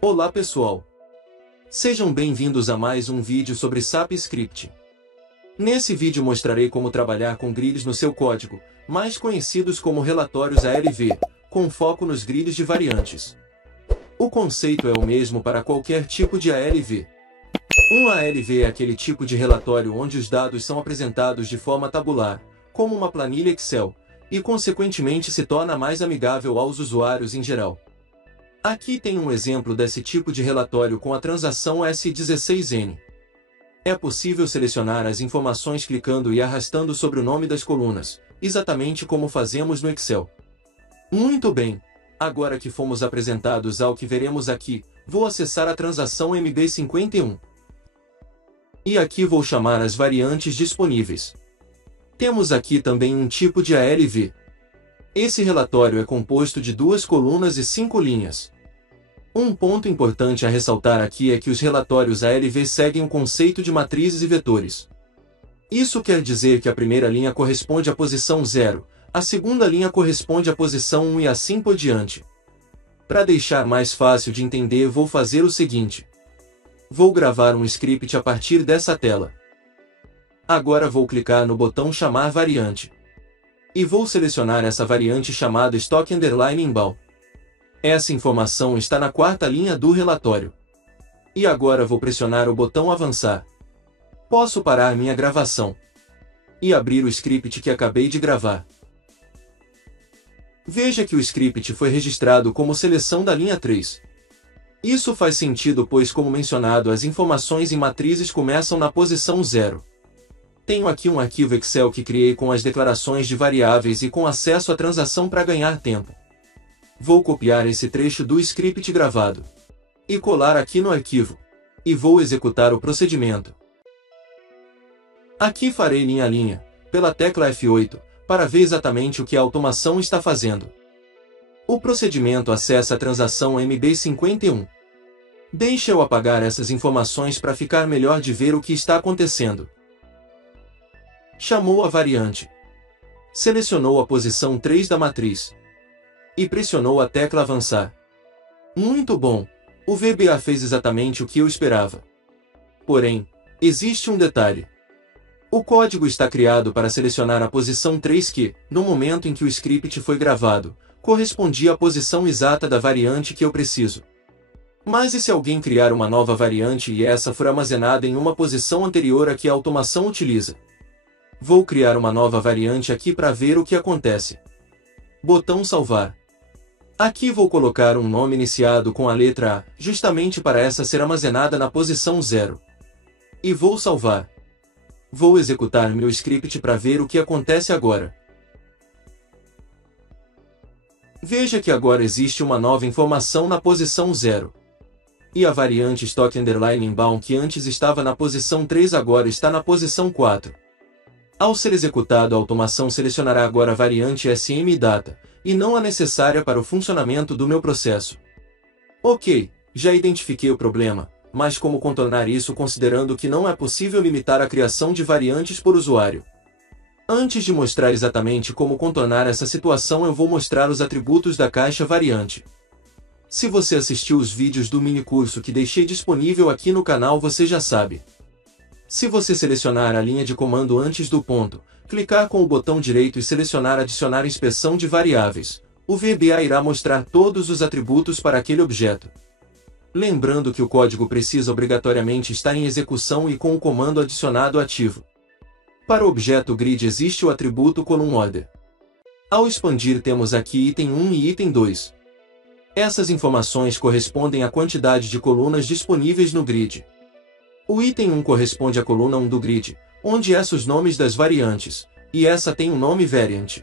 Olá pessoal! Sejam bem-vindos a mais um vídeo sobre SAP Script. Nesse vídeo mostrarei como trabalhar com grids no seu código, mais conhecidos como relatórios ALV, com foco nos grids de variantes. O conceito é o mesmo para qualquer tipo de ALV. Um ALV é aquele tipo de relatório onde os dados são apresentados de forma tabular, como uma planilha Excel, e consequentemente se torna mais amigável aos usuários em geral. Aqui tem um exemplo desse tipo de relatório com a transação S16N. É possível selecionar as informações clicando e arrastando sobre o nome das colunas, exatamente como fazemos no Excel. Muito bem, agora que fomos apresentados ao que veremos aqui, vou acessar a transação MB51. E aqui vou chamar as variantes disponíveis. Temos aqui também um tipo de ALV. Esse relatório é composto de 2 colunas e 5 linhas. Um ponto importante a ressaltar aqui é que os relatórios ALV seguem o conceito de matrizes e vetores. Isso quer dizer que a primeira linha corresponde à posição 0, a segunda linha corresponde à posição 1 e assim por diante. Para deixar mais fácil de entender, vou fazer o seguinte. Vou gravar um script a partir dessa tela. Agora vou clicar no botão Chamar variante. E vou selecionar essa variante chamada stock_inbound. Essa informação está na 4ª linha do relatório. E agora vou pressionar o botão Avançar. Posso parar minha gravação. E abrir o script que acabei de gravar. Veja que o script foi registrado como seleção da linha 3. Isso faz sentido pois, como mencionado, as informações em matrizes começam na posição 0. Tenho aqui um arquivo Excel que criei com as declarações de variáveis e com acesso à transação para ganhar tempo. Vou copiar esse trecho do script gravado e colar aqui no arquivo. E vou executar o procedimento. Aqui farei linha a linha, pela tecla F8, para ver exatamente o que a automação está fazendo. O procedimento acessa a transação MB51. Deixe eu apagar essas informações para ficar melhor de ver o que está acontecendo. Chamou a variante. Selecionou a posição 3 da matriz. E pressionou a tecla Avançar. Muito bom! O VBA fez exatamente o que eu esperava. Porém, existe um detalhe. O código está criado para selecionar a posição 3 que, no momento em que o script foi gravado, correspondia à posição exata da variante que eu preciso. Mas e se alguém criar uma nova variante e essa for armazenada em uma posição anterior à que a automação utiliza? Vou criar uma nova variante aqui para ver o que acontece. Botão Salvar. Aqui vou colocar um nome iniciado com a letra A, justamente para essa ser armazenada na posição 0. E vou salvar. Vou executar meu script para ver o que acontece agora. Veja que agora existe uma nova informação na posição 0. E a variante stock_inbound que antes estava na posição 3 agora está na posição 4. Ao ser executado, a automação selecionará agora a variante SM_data, e não a necessária para o funcionamento do meu processo. Ok, já identifiquei o problema, mas como contornar isso considerando que não é possível limitar a criação de variantes por usuário? Antes de mostrar exatamente como contornar essa situação, eu vou mostrar os atributos da caixa variante. Se você assistiu os vídeos do mini curso que deixei disponível aqui no canal, você já sabe. Se você selecionar a linha de comando antes do ponto, clicar com o botão direito e selecionar Adicionar inspeção de variáveis, o VBA irá mostrar todos os atributos para aquele objeto. Lembrando que o código precisa obrigatoriamente estar em execução e com o comando adicionado ativo. Para o objeto grid existe o atributo column_order. Ao expandir temos aqui item 1 e item 2. Essas informações correspondem à quantidade de colunas disponíveis no grid. O item 1 corresponde à coluna 1 do grid, onde os nomes das variantes, e essa tem um nome variant.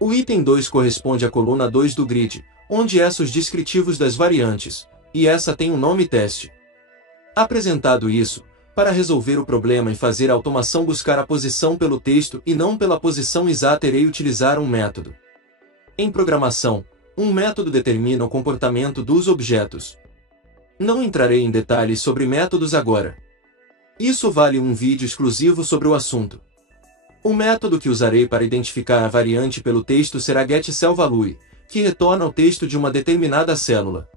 O item 2 corresponde à coluna 2 do grid, onde os descritivos das variantes, e essa tem um nome teste. Apresentado isso, para resolver o problema e fazer a automação buscar a posição pelo texto e não pela posição exata, irei utilizar um método. Em programação, um método determina o comportamento dos objetos. Não entrarei em detalhes sobre métodos agora. Isso vale um vídeo exclusivo sobre o assunto. O método que usarei para identificar a variante pelo texto será getCellValue, que retorna o texto de uma determinada célula.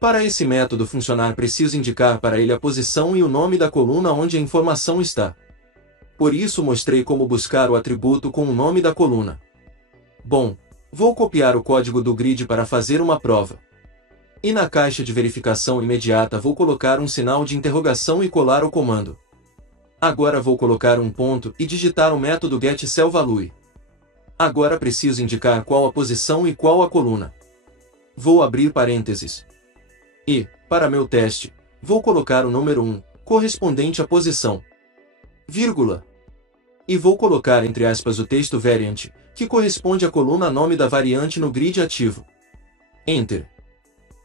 Para esse método funcionar, preciso indicar para ele a posição e o nome da coluna onde a informação está. Por isso mostrei como buscar o atributo com o nome da coluna. Bom, vou copiar o código do grid para fazer uma prova. E na caixa de verificação imediata vou colocar um sinal de interrogação e colar o comando. Agora vou colocar um ponto e digitar o método getCellValue. Agora preciso indicar qual a posição e qual a coluna. Vou abrir parênteses. E, para meu teste, vou colocar o número 1, correspondente à posição, vírgula. E vou colocar entre aspas o texto variant, que corresponde à coluna nome da variante no grid ativo. Enter.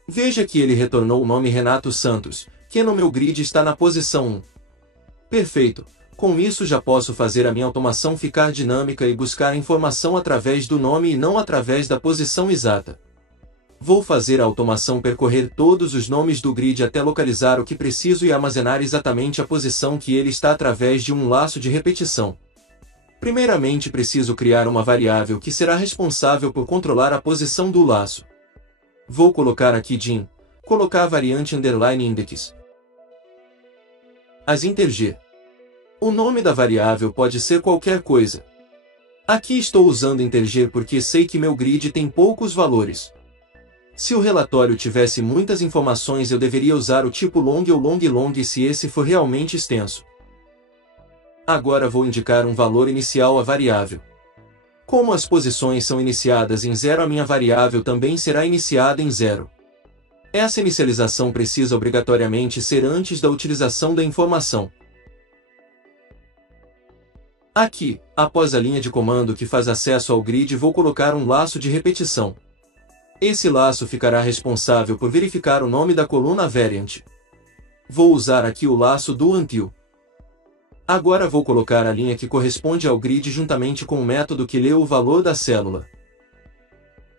Veja que ele retornou o nome Renato Santos, que no meu grid está na posição 1. Perfeito. Com isso já posso fazer a minha automação ficar dinâmica e buscar informação através do nome e não através da posição exata. Vou fazer a automação percorrer todos os nomes do grid até localizar o que preciso e armazenar exatamente a posição que ele está através de um laço de repetição. Primeiramente preciso criar uma variável que será responsável por controlar a posição do laço. Vou colocar aqui din, colocar variante underline index. As integer. O nome da variável pode ser qualquer coisa. Aqui estou usando integer porque sei que meu grid tem poucos valores. Se o relatório tivesse muitas informações eu deveria usar o tipo long ou long se esse for realmente extenso. Agora vou indicar um valor inicial à variável. Como as posições são iniciadas em 0, a minha variável também será iniciada em 0. Essa inicialização precisa obrigatoriamente ser antes da utilização da informação. Aqui, após a linha de comando que faz acesso ao grid, vou colocar um laço de repetição. Esse laço ficará responsável por verificar o nome da coluna variant. Vou usar aqui o laço do until. Agora vou colocar a linha que corresponde ao grid juntamente com o método que leu o valor da célula.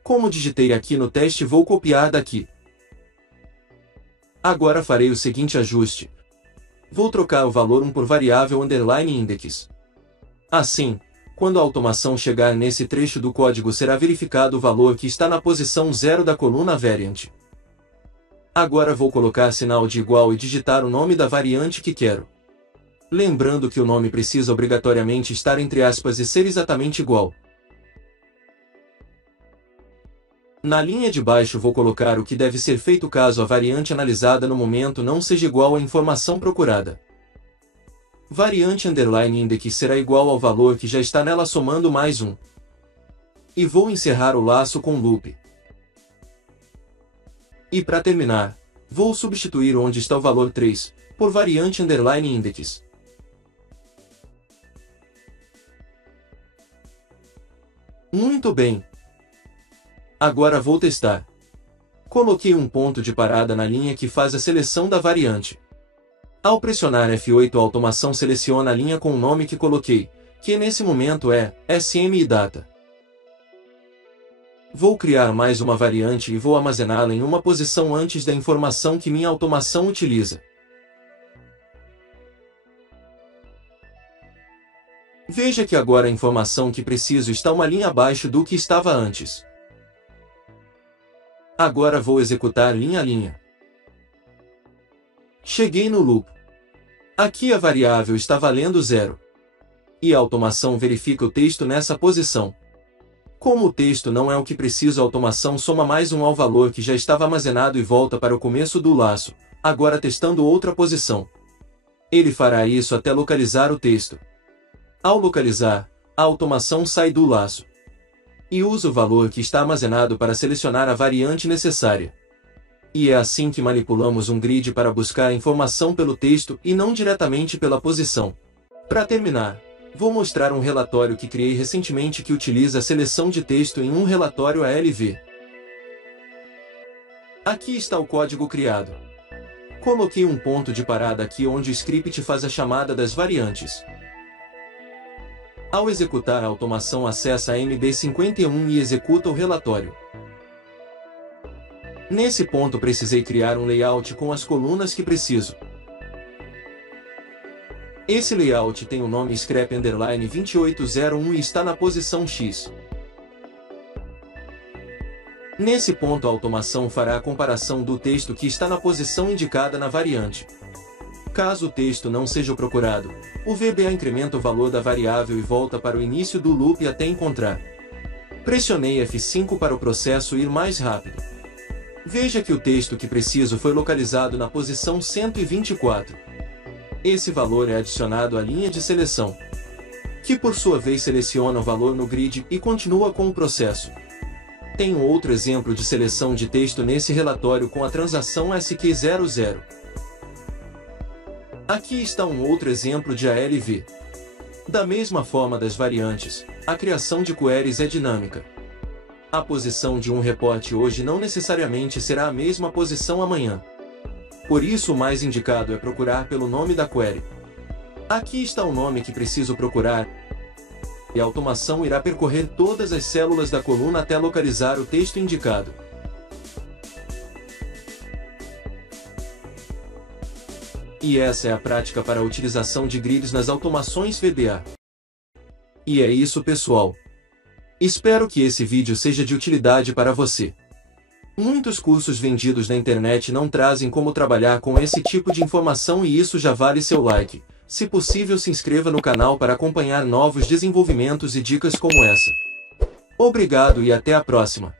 Como digitei aqui no teste, vou copiar daqui. Agora farei o seguinte ajuste. Vou trocar o valor 1 por variável underline index. Assim, quando a automação chegar nesse trecho do código será verificado o valor que está na posição 0 da coluna variant. Agora vou colocar sinal de igual e digitar o nome da variante que quero. Lembrando que o nome precisa obrigatoriamente estar entre aspas e ser exatamente igual. Na linha de baixo vou colocar o que deve ser feito caso a variante analisada no momento não seja igual à informação procurada. Variante underline index será igual ao valor que já está nela somando mais 1. E vou encerrar o laço com loop. E para terminar, vou substituir onde está o valor 3, por variante underline index. Muito bem. Agora vou testar. Coloquei um ponto de parada na linha que faz a seleção da variante. Ao pressionar F8 a automação seleciona a linha com o nome que coloquei, que nesse momento é SMI Data. Vou criar mais uma variante e vou armazená-la em uma posição antes da informação que minha automação utiliza. Veja que agora a informação que preciso está uma linha abaixo do que estava antes. Agora vou executar linha a linha. Cheguei no loop. Aqui a variável está valendo 0. E a automação verifica o texto nessa posição. Como o texto não é o que preciso, a automação soma mais 1 ao valor que já estava armazenado e volta para o começo do laço, agora testando outra posição. Ele fará isso até localizar o texto. Ao localizar, a automação sai do laço e usa o valor que está armazenado para selecionar a variante necessária. E é assim que manipulamos um grid para buscar a informação pelo texto e não diretamente pela posição. Para terminar, vou mostrar um relatório que criei recentemente que utiliza a seleção de texto em um relatório ALV. Aqui está o código criado. Coloquei um ponto de parada aqui onde o script faz a chamada das variantes. Ao executar, a automação acessa a MD51 e executa o relatório. Nesse ponto precisei criar um layout com as colunas que preciso. Esse layout tem o nome scrap underline 2801 e está na posição X. Nesse ponto a automação fará a comparação do texto que está na posição indicada na variante. Caso o texto não seja procurado, o VBA incrementa o valor da variável e volta para o início do loop até encontrar. Pressionei F5 para o processo ir mais rápido. Veja que o texto que preciso foi localizado na posição 124. Esse valor é adicionado à linha de seleção, que por sua vez seleciona o valor no grid e continua com o processo. Tenho outro exemplo de seleção de texto nesse relatório com a transação SQ00. Aqui está um outro exemplo de ALV. Da mesma forma das variantes, a criação de queries é dinâmica. A posição de um reporte hoje não necessariamente será a mesma posição amanhã. Por isso o mais indicado é procurar pelo nome da query. Aqui está o nome que preciso procurar, e a automação irá percorrer todas as células da coluna até localizar o texto indicado. E essa é a prática para a utilização de grids nas automações VBA. E é isso, pessoal. Espero que esse vídeo seja de utilidade para você. Muitos cursos vendidos na internet não trazem como trabalhar com esse tipo de informação e isso já vale seu like. Se possível, se inscreva no canal para acompanhar novos desenvolvimentos e dicas como essa. Obrigado e até a próxima!